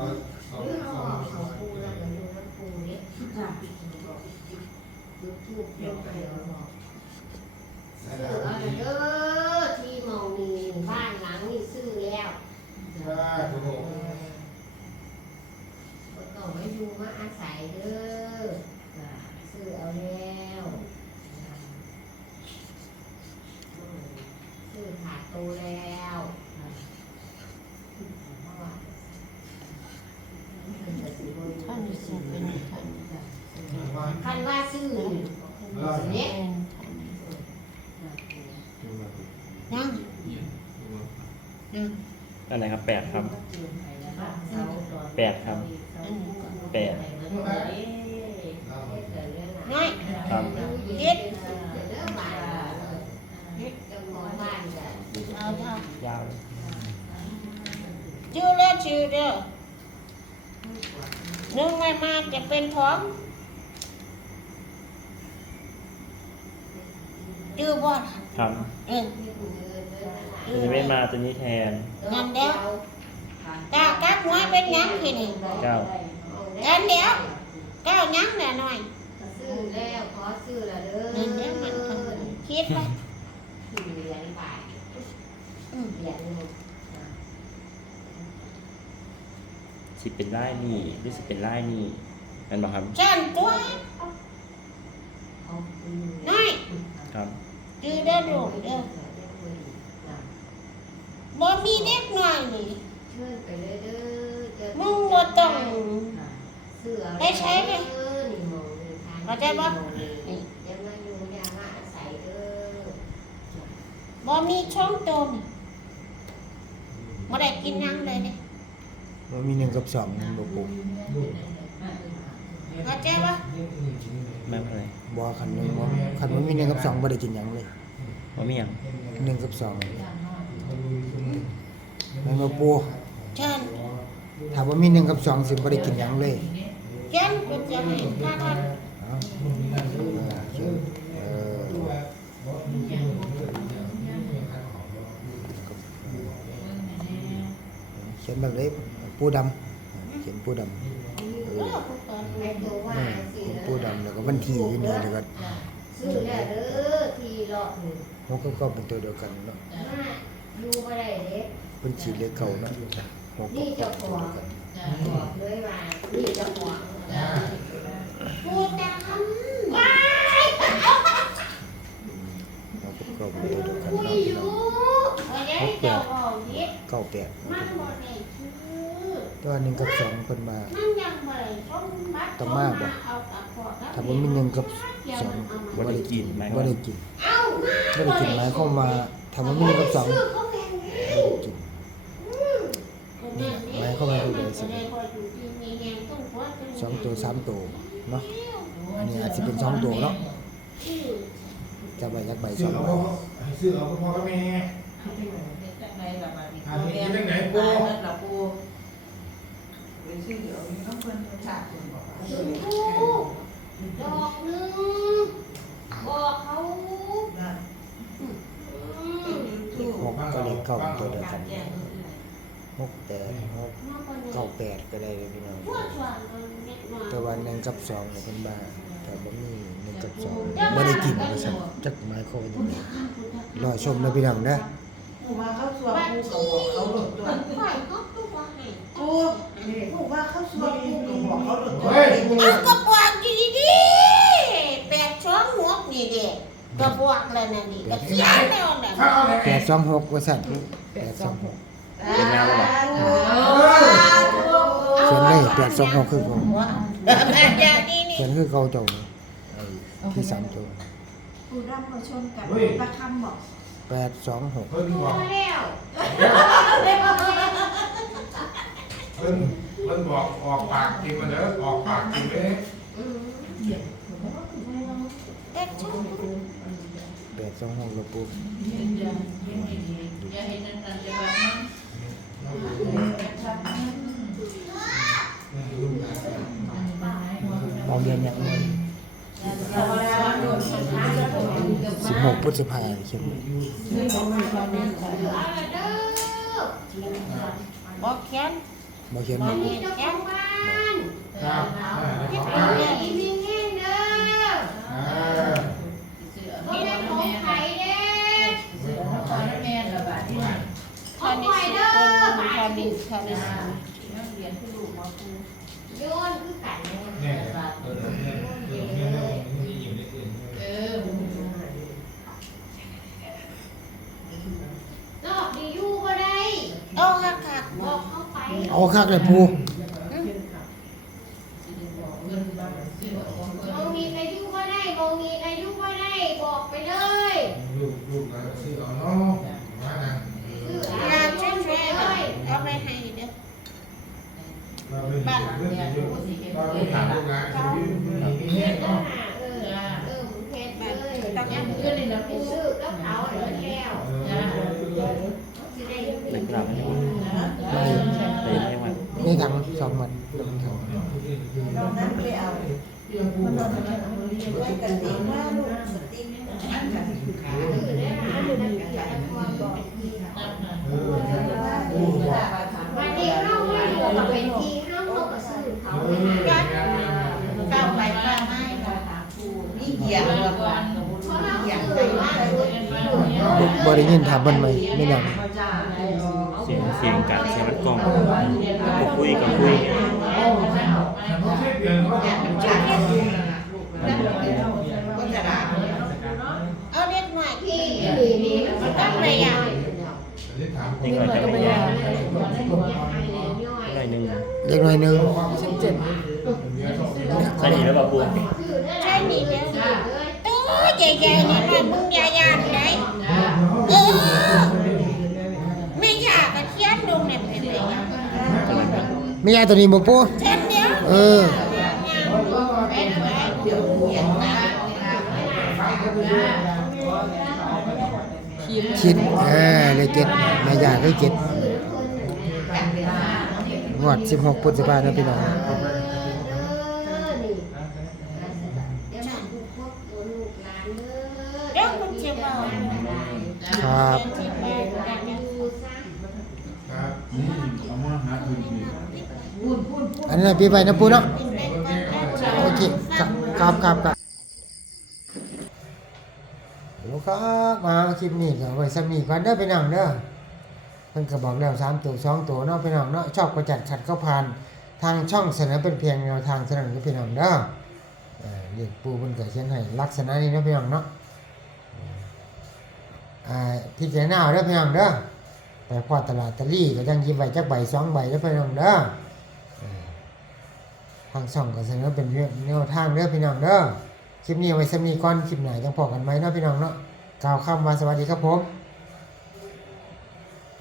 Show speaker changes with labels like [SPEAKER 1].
[SPEAKER 1] หรือเอาออกของปูแล้วก็ดูน้ำปูเนี่ย
[SPEAKER 2] จ้ะ
[SPEAKER 1] ยุบทูบยกไปเอาออกซื้อเอาเด้อที่มองมีบ้านหลังนี่ซื้อแล้ว
[SPEAKER 3] ถ้าถูก
[SPEAKER 1] ก็ต้องมาอยู่มาอาศัยเด้อ
[SPEAKER 2] จ้ะ
[SPEAKER 1] ซื้อเอาแล้วซื้อขาดตัวแล้วเพราะว่ามันจะสิบ่อยู่
[SPEAKER 4] ข้างนี้สิเป็นข้าง
[SPEAKER 1] คันว่าซื้อเนี่ย
[SPEAKER 4] ยังยัง
[SPEAKER 5] อัน ไหนครับแปดครับแปดครับแปด
[SPEAKER 4] น้อย
[SPEAKER 5] ครับ
[SPEAKER 1] เย็ดเด้อบ้านเจ้าของบ้านจะ
[SPEAKER 4] เอาเท่ายา
[SPEAKER 5] ว
[SPEAKER 4] ชื่อแล้วชื่อเด้อนึงไม่มาจะเป็นท้องชื่อบ่ล่ะ
[SPEAKER 5] ครับ
[SPEAKER 4] เออ
[SPEAKER 5] ตัวนี้ไม่มาตัวนี้แทน
[SPEAKER 4] นั่นเด้อตากักหัวเป็นหยังทีนี่
[SPEAKER 5] เก้า
[SPEAKER 4] อันเดียวเก้าหยังแน่หน่อย
[SPEAKER 1] ซื้อแล้วขอซื้อละเด้อ
[SPEAKER 4] นั่นเด้อมันทำคิดไป
[SPEAKER 1] เหรียญบาท
[SPEAKER 4] อืม
[SPEAKER 1] เหรียญหนึ่ง
[SPEAKER 5] สิเป็นไล่นี่หรือสิเป็นไล่นี่นั่นบอกครับ
[SPEAKER 4] ฉันตัว
[SPEAKER 1] เอาอืม
[SPEAKER 4] น้อย
[SPEAKER 5] ครับ
[SPEAKER 4] ชื่อเด้อลูกเด้อ บ่มีเด็กน้อยนี่
[SPEAKER 1] เชิญไปเลยเด้อเจ้า
[SPEAKER 4] มึงบ่ต้อง
[SPEAKER 1] เสื้อ
[SPEAKER 4] ไปใช้ไหม
[SPEAKER 1] เออนี่มองนี่ทาง
[SPEAKER 4] เข้าใจปะ
[SPEAKER 1] นี่อย่ามาอยู่อย่ามาอาศัยเด้อ
[SPEAKER 4] บ่มีช่องตนบ่ได้กินหยังเลยเนี่ย
[SPEAKER 3] มันมีหนึ่งกับสองบ่ปุ๊บ
[SPEAKER 4] เข้าใจปะ
[SPEAKER 5] แม่เป็นไร
[SPEAKER 3] บ่คันหนึ่งบ่คันมันมีหนึ่งกับสองบ่ได้กินหยังเลย
[SPEAKER 5] ว่ามีอย่าง
[SPEAKER 3] หนึ่งกับสอง มันบ่ปู
[SPEAKER 4] ฉัน
[SPEAKER 3] ถ้าว่ามีหนึ่งกับสองสิบ่ได้กินหยังเลย
[SPEAKER 4] ฉันก็จะให้ค่าท่าน
[SPEAKER 3] เอ้าเออเขียนแบบเลยปูดำเขียนปูดำ
[SPEAKER 4] เออผู้ก่อน
[SPEAKER 1] ให้ตัวว่า
[SPEAKER 3] อืม
[SPEAKER 1] สิ
[SPEAKER 3] ปูดำแล้วก็วันที่อยู่นี่แล้วก็
[SPEAKER 1] ซื้อแล้วเด้อทีเลาะหนึ่ง
[SPEAKER 3] หกก็ก็เป็นตัวเดียวกันเนาะ
[SPEAKER 1] มาอยู่บ่ได้เด้
[SPEAKER 3] เป็นฉีดเลขเก่าเนาะหกก็
[SPEAKER 1] นี่
[SPEAKER 3] ก็
[SPEAKER 1] เจ้า
[SPEAKER 3] เป็น
[SPEAKER 1] ข
[SPEAKER 3] ตัว
[SPEAKER 1] อง
[SPEAKER 3] เดียวกัน
[SPEAKER 1] บอกเลยว่านี่เจ้าของ
[SPEAKER 4] พูดแต่คำว้าย
[SPEAKER 3] หกก็ก็เป็นตัวเดียวกัน
[SPEAKER 4] คุย
[SPEAKER 3] เนาะ
[SPEAKER 4] อยู่ว่าได้เจ้าบอกนิด
[SPEAKER 3] เก้าแปด
[SPEAKER 4] มันบ่ได้ชื่อ
[SPEAKER 3] ตัวหนึ่งกับสองคนมา
[SPEAKER 4] มันยังบ่ได้สมบัติ
[SPEAKER 3] ต้องมากบ่
[SPEAKER 4] เอาตะขอกับ
[SPEAKER 3] ถ้าว่ามีหนึ่งกับสอง
[SPEAKER 5] ว่าได้กินไหม
[SPEAKER 3] บ่ได้กิน
[SPEAKER 4] เอามา
[SPEAKER 3] บ่ได้กินหมายความว่าถ้าว่ามีหนึ่งกับสอง
[SPEAKER 4] ชื่อเขาแพง
[SPEAKER 3] บ่ได้กิน หมายความว่าดูได้สิ สองตัวสามตัวเนาะอันนี้อาจจะเป็นสองตัวเนาะจะใบยักใบสองใบ
[SPEAKER 6] ซื้อเอาพ่อกับแม่
[SPEAKER 2] จังไหนล่ะบัดนี้
[SPEAKER 6] หาที่จังไหนปู
[SPEAKER 2] ตายแล้วล่ะปูไปซื้อเอากต้องเพิ่นชาติเพิ่นบอก
[SPEAKER 4] ดอกนึ่งบอกเขา
[SPEAKER 3] หกก็เลขเก้าตัวเดียวกันหกแปดหกเก้าแปดก็ได้เลยพี่น้อง
[SPEAKER 4] พวกชวนมันเล็กน้อย
[SPEAKER 3] แต่ว่าหนึ่งกับสองเนี่ยเป็นบ้าแต่บ่มีหนึ่งกับสองบ่ได้กินว่าซั่นจักหมายความว่าจังไดรอชมนะพี่น้องนะ
[SPEAKER 2] ปูมาเขาสวนปูก็บอกเขาหลุดตัว
[SPEAKER 4] ฝ่ายเขาก็ว่าให้
[SPEAKER 2] ปูปูว่าเขาสวนปูก็บอกเขาหลุดตัว
[SPEAKER 6] เฮ้ยปู
[SPEAKER 4] เอากระบอกอยู่ดีๆแปดช้อนหัวนี่เด็กกระบอกแล้วนั่นนี่กระเทียมแล้วนั่
[SPEAKER 6] น
[SPEAKER 3] แปดสองหกว่าซั่นแปดสองหก
[SPEAKER 5] เป็นเงาหรอ
[SPEAKER 3] เขียนเลยแปดสองหกคือเขาเขียนคือเขาเจ้าที่สามตัว
[SPEAKER 2] ปูดำมาชนกันตะคำบอก
[SPEAKER 3] แปดสองหก
[SPEAKER 6] เพิ่นบ
[SPEAKER 1] อ
[SPEAKER 6] ก
[SPEAKER 1] แล้ว
[SPEAKER 6] เพิ่นเพิ่นบอกออกปากกินมาเด้อออกปากกินเลย
[SPEAKER 1] อืม
[SPEAKER 4] แปดช้อน
[SPEAKER 3] แปดสองหกแล้วปุ๊บ
[SPEAKER 2] อย่าให้นั่นนั่นจะแบบนั้น
[SPEAKER 3] มองเรียนอย่างไร
[SPEAKER 2] เราแล้วโดนชนท้ายแล้วโดน
[SPEAKER 3] สิบหกพฤษภาเขียนไว้
[SPEAKER 1] เอาละเด้อ
[SPEAKER 4] บอกเขียน
[SPEAKER 3] บ่เขียน
[SPEAKER 1] อั
[SPEAKER 3] มาน
[SPEAKER 1] นี้เจ้าของบ้าน
[SPEAKER 6] ครับเออ
[SPEAKER 1] ที่
[SPEAKER 6] เดี๋ยว
[SPEAKER 1] เป็
[SPEAKER 6] เขา
[SPEAKER 1] น
[SPEAKER 6] มา
[SPEAKER 1] อีมีแห้งเด้อ
[SPEAKER 6] เออ
[SPEAKER 1] บ่แม่นของไผเด้
[SPEAKER 2] แม่ระบาดที่ไหน
[SPEAKER 1] ของไผเด้อบาดนี้
[SPEAKER 2] ชาลิสานักเรียนผู้ลูกมาครู
[SPEAKER 1] โยนคือกันเลย
[SPEAKER 6] เนี่ยเออเนี่ยเออเนี่ยเนี่ยนี่อยู่ในอื่น
[SPEAKER 2] เออ
[SPEAKER 1] นอกดีอยู่บ่ได้
[SPEAKER 4] เอาค่ะค่ะ
[SPEAKER 1] บอกเขาไป
[SPEAKER 3] เอาคักเลยปู
[SPEAKER 1] มองมีใครยู่บ่ได้มองมีใครยู่บ่ได้บอกไปเลย
[SPEAKER 6] ลูกลูกแล้วซื้อเอาเนาะว่านั่น
[SPEAKER 1] คือ
[SPEAKER 6] เอ
[SPEAKER 1] อะ
[SPEAKER 6] อ
[SPEAKER 1] ไร
[SPEAKER 4] งาน
[SPEAKER 1] ช่
[SPEAKER 4] ช่
[SPEAKER 1] ว
[SPEAKER 4] วย ย
[SPEAKER 1] ๆ
[SPEAKER 4] ช่วย
[SPEAKER 1] เลย
[SPEAKER 4] เอาไปให้เด้อ
[SPEAKER 6] บ้าเป็นเรื่องเยอะเราเป็นถามลูกงานชีวิตมี
[SPEAKER 1] เฮ็
[SPEAKER 6] แห้
[SPEAKER 1] ด
[SPEAKER 6] ง
[SPEAKER 1] เด้อ
[SPEAKER 6] เนะ
[SPEAKER 1] น่ะเออเออมึงเฮ็ดเลย
[SPEAKER 2] ต้องยังเพื่อนเลยนะ
[SPEAKER 1] ไป
[SPEAKER 2] ผู้
[SPEAKER 1] ซื้อกัวเขาเดี๋ยวแก้ว
[SPEAKER 6] นะ
[SPEAKER 1] สิได้อยู่
[SPEAKER 5] เล็กกลับไห้วัด
[SPEAKER 3] ไม่
[SPEAKER 5] ไปให้วัด
[SPEAKER 3] นี่ดังสองหมัด
[SPEAKER 2] เรานั่นไปเอามันนอนกันไว้กันเองว่าลูกสติอันกัน
[SPEAKER 1] คือได้หาเงินเก็บแต่ความบอกที
[SPEAKER 6] เออลูกบอก
[SPEAKER 1] วันนี้เฮาไม่อยู่กับเป็นทีเฮาเฮาก็ซื้อเขา
[SPEAKER 6] เอ
[SPEAKER 1] ไป
[SPEAKER 6] อ
[SPEAKER 1] หา
[SPEAKER 2] ก้าวไปก้าวไม่นี่เหยียบเลยก่อน
[SPEAKER 1] เพราะเราซื้อมาสุด
[SPEAKER 3] บ่ได้ยินถามเบิ่นไหมไม่ดัง
[SPEAKER 5] เสียงเสียงกัดเสียงมันกล้องก็คุยก็คุย
[SPEAKER 6] เขาเช็คเดือนเขา
[SPEAKER 2] จากก็จะด่า
[SPEAKER 4] เอาเด็กหน่อย
[SPEAKER 1] ที่ตั้งอะไรอะ
[SPEAKER 6] ได้
[SPEAKER 5] เด็กหน่อยจะไปยากหน่อยหนึง
[SPEAKER 3] เล็กน้อยหนึง
[SPEAKER 5] ใช่ดีแล้วป่ะปู
[SPEAKER 4] ใช่นี่แล้วตัวใหญ่ๆนี่ว่ามึงอย่ายานไหน นะ
[SPEAKER 3] มียายตัวนี้บ่ปู
[SPEAKER 4] เช่นเดียว
[SPEAKER 3] เออคิดเออเลยเก็ดแม่ยาเลยเก็ดงวด16พฤษภาคมนะพี่น้อง
[SPEAKER 4] เดี๋ยวคุณจะบอก
[SPEAKER 3] ครับ
[SPEAKER 4] ที่บ้านกันเนี่ย
[SPEAKER 6] ครับ
[SPEAKER 3] อันนี้ปีใหม่นะปูเนาะโอเคครับครับครับลูกครับมาคลิปนี้ก็ไว้สำนีก่อนเด้อไปนั่งเด้อเพิ่นก็บอกแล้วสามตัวสองตัวเนาะไปนั่งเนาะชอบก็จัดขัดก็ผ่านทางช่องเสนอเป็นเพียงแนวทางเสนอก็พี่น้องเด้อเออเรียกปูเพิ่นก็เขียนให้ลักษณะนี้เนาะพี่น้องเนาะอ่าพิจารณาเอาเด้อพี่น้องเด้อไปพอตลาดตะลี่ก็ยังยิบไว้จักใบสองใบเด้อพี่น้องเด้อ ทางช่องก็เสนอเป็นเรื่องแนวทางเด้อพี่น้องเด้อคลิปนี้ไว้สมีก่อนคลิปไหนจังพอกันไหมเนาะพี่น้องเนาะกล่าวคำว่าสวัสดีครับผม